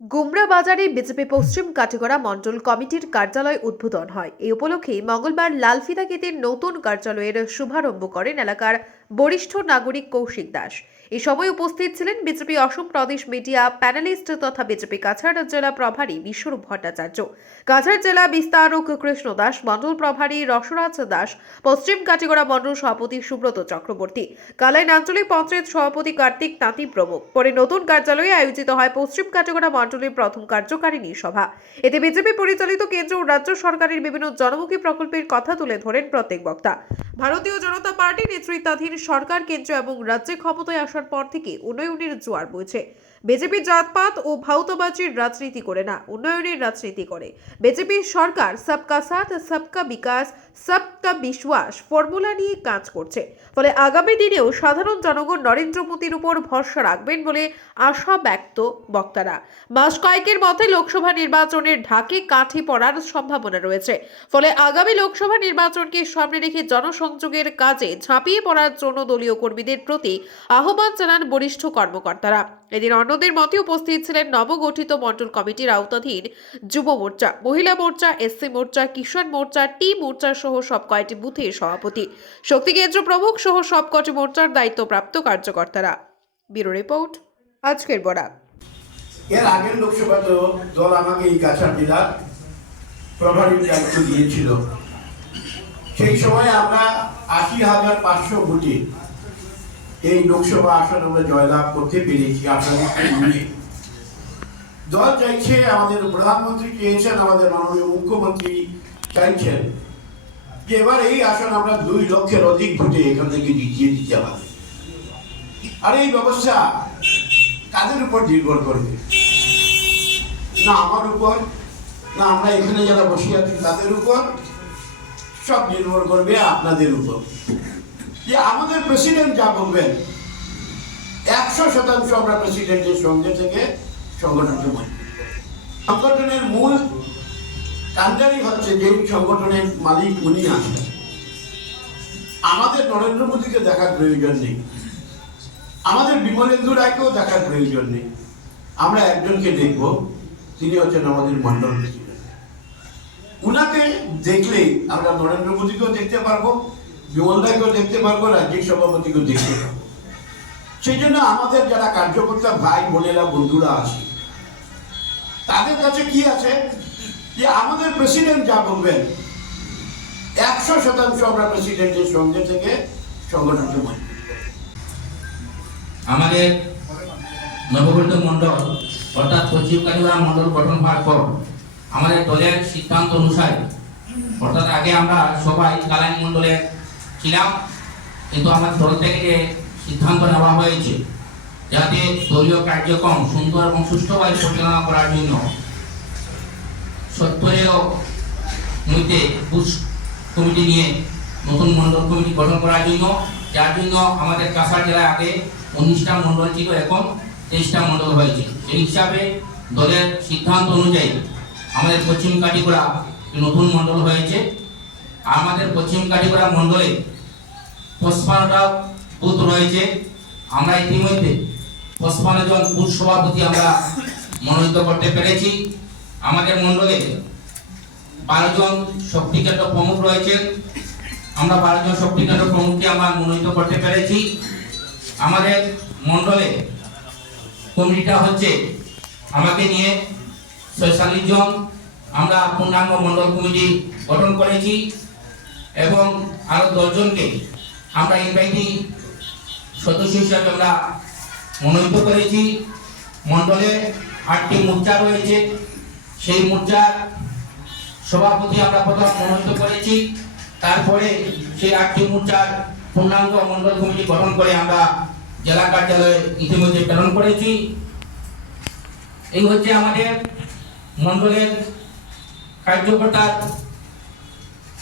গুমরা বাজারে বিজেপি পশ্চিম কাটিগড়া মণ্ডল কমিটির কার্যালয় উদ্বোধন হয়। এই উপলক্ষে মঙ্গলবার লালফিতা গেটের নতুন কার্যালয়ের শুভারম্ভ করেন এলাকার বরিষ্ঠ নাগরিক কৌশিক দাস। এই সময় উপস্থিত ছিলেন বিজেপি অসম প্রদেশ মিডিয়া প্যানেলিস্ট তথা বিজেপি কাছাড় জেলা প্রভারী বিশ্বরূপ ভট্টাচার্য। কাছাড় জেলা বিস্তারক কৃষ্ণ দাস, মণ্ডল প্রভারী রসরাজ দাস, পশ্চিম কাটিগড়া মণ্ডল সভাপতি সুব্রত চক্রবর্তী, কালাইন আঞ্চলিক পঞ্চায়েত সভাপতি কার্তিক তাঁতি প্রমুখ। পরে নতুন কার্যালয়ে আয়োজিত হয় পশ্চিম কাটিগড়া মণ্ডলের প্রথম কার্যকারিণী সভা। এতে বিজেপি পরিচালিত কেন্দ্র ও রাজ্য সরকারের বিভিন্ন জনমুখী প্রকল্পের কথা তুলে ধরেন প্রত্যেক বক্তা। ভারতীয় জনতা পার্টি নেতৃত্বাধীন সরকার কেন্দ্র এবং রাজ্যে ক্ষমতায় আসার পর থেকে উন্নয়নের জোয়ার বইছে। বিজেপি জাতপাত ও ভাউতবাজির রাজনীতি করে না, উন্নয়নের রাজনীতি করে। বিজেপির সরকার সবকা সাথ, সবকা বিকাশ সবকা বিশ্বাস ফর্মুলা নিয়ে কাজ করছে। ফলে আগামী দিনেও সাধারণ জনগণ নরেন্দ্র মোদীর উপর ভরসা রাখবেন বলে আশা ব্যক্ত বক্তারা। মাস কয়েকের মধ্যে লোকসভা নির্বাচনের ঢাকে কাঠি পড়ার সম্ভাবনা রয়েছে। ফলে আগামী লোকসভা নির্বাচনকে সামনে রেখে জনসংযোগের কাজে ঝাঁপিয়ে পড়ার জন্য দলীয় কর্মীদের প্রতি আহ্বান জানান বরিষ্ঠ কর্মকর্তারা। এদিন অন্যদের মতে উপস্থিত ছিলেন নবগঠিত মণ্ডল কমিটির আওতাধীন যুব মোর্চা, মহিলা মোর্চা, এসসি মোর্চা, কিষাণ মোর্চা, টি মোর্চা সহ সব কয়টি বুথের সভাপতি। শক্তি কেন্দ্র প্রমুখ সহ সবকটি মোর্চার দায়িত্বপ্রাপ্ত কার্যকর্তারা। ব্যুরো রিপোর্ট, আজকের বরাক এর আগের লোকসভাতেও দল আমাকে এই কাছাড় জেলার প্রভারীর দায়িত্ব দিয়েছিল। সেই সময় আমরা আশি হাজার পাঁচশো ভোটে এই লোকসভা আসন আমরা জয়লাভ করতে পেরেছি আপনাদের দল চাইছে আমাদের প্রধানমন্ত্রী চেয়েছেন, আমাদের মাননীয় মুখ্যমন্ত্রী চাইছেন যে এবার এই আসন আমরা দুই লক্ষের অধিক ভোটে এখান থেকে জিতিয়ে দিতে হবে আর এই ব্যবস্থা কাদের উপর নির্ভর করবে? না আমার উপর, না আমরা এখানে যারা বসে আছি তাদের উপর, সব নির্ভর করবে আপনাদের উপর। যে আমাদের প্রেসিডেন্ট যা বলবেন, একশো শতাংশ আমরা প্রেসিডেন্টের সঙ্গে থেকে সংগঠনকে মানি সংগঠনের মূল কান্ডারি হচ্ছে যে সংগঠনের মালিক উনি আছেন। আমাদের নরেন্দ্র মোদীকে দেখার প্রয়োজন নেই। আমাদের বিমলেন্দু রায়কেও দেখার প্রয়োজন নেই। আমরা একজনকে দেখব, তিনি হচ্ছেন আমাদের মন্ডল প্রেসিডেন্ট উনাকে দেখলেই আমরা নরেন্দ্র মোদীকেও দেখতে পারব। বিমল দেখতে পারব রাজ্যিক সভাপতিকেও দেখতে পারব। সেই জন্য আমাদের যারা কার্যকর্তা ভাই, বোনেরা, বন্ধুরা আছে, তাদের কাছে কি আছে? যে আমাদের প্রেসিডেন্ট যা বলবেন, একশো শতাংশ আমরা প্রেসিডেন্টের সঙ্গে থেকে সংগঠনকে মানি আমাদের নবগঠিত মণ্ডল, অর্থাৎ সচিব কাজুরা মণ্ডল গঠন হওয়ার পর, আমাদের দলের সিদ্ধান্ত অনুসারে, অর্থাৎ আগে আমরা সবাই কালানি মণ্ডলে ছিলাম, কিন্তু আমার দল থেকে সিদ্ধান্ত নেওয়া হয়েছে, যাতে দলীয় কার্যক্রম সুন্দর এবং সুষ্ঠুভাবে পরিচালনা করার জন্য সত্তরেরও মধ্যে বুশ কমিটি নিয়ে নতুন মণ্ডল কমিটি গঠন করার জন্য, যার জন্য আমাদের কাছাড় জেলায় আগে উনিশটা মণ্ডল ছিল, এখন তেইশটা মণ্ডল হয়েছে। সেই হিসাবে দলের সিদ্ধান্ত অনুযায়ী আমাদের পশ্চিম কাটিগড়া নতুন মণ্ডল হয়েছে আমাদের পশ্চিম কাটিগড়া মণ্ডলে পঁচপান্নটা বুথ রয়েছে। আমরা ইতিমধ্যে পঁচপান্ন জন বুথ সভাপতি আমরা মনোনীত করতে পেরেছি। আমাদের মণ্ডলে বারো জন শক্তি কেন্দ্র প্রমুখ রয়েছেন। আমরা বারো জন শক্তি কেন্দ্র প্রমুখকে আমরা মনোনীত করতে পেরেছি। আমাদের মণ্ডলে কমিটিটা হচ্ছে আমাকে নিয়ে ছয়চল্লিশ জন। আমরা পূর্ণাঙ্গ মণ্ডল কমিটি গঠন করেছি। এবং আরও দশজনকে আমরা ইনভাইটি সদস্য হিসাবে আমরা মনোনীত করেছি। মণ্ডলে আটটি মোর্চা রয়েছে। সেই মোর্চার সভাপতি আমরা প্রথম মনোনীত করেছি। তারপরে সেই আটটি মোর্চার পূর্ণাঙ্গ মণ্ডল কমিটি গঠন করে আমরা জেলা কার্যালয়ে ইতিমধ্যে প্রেরণ করেছি। এই হচ্ছে আমাদের মণ্ডলের কার্যকর্তার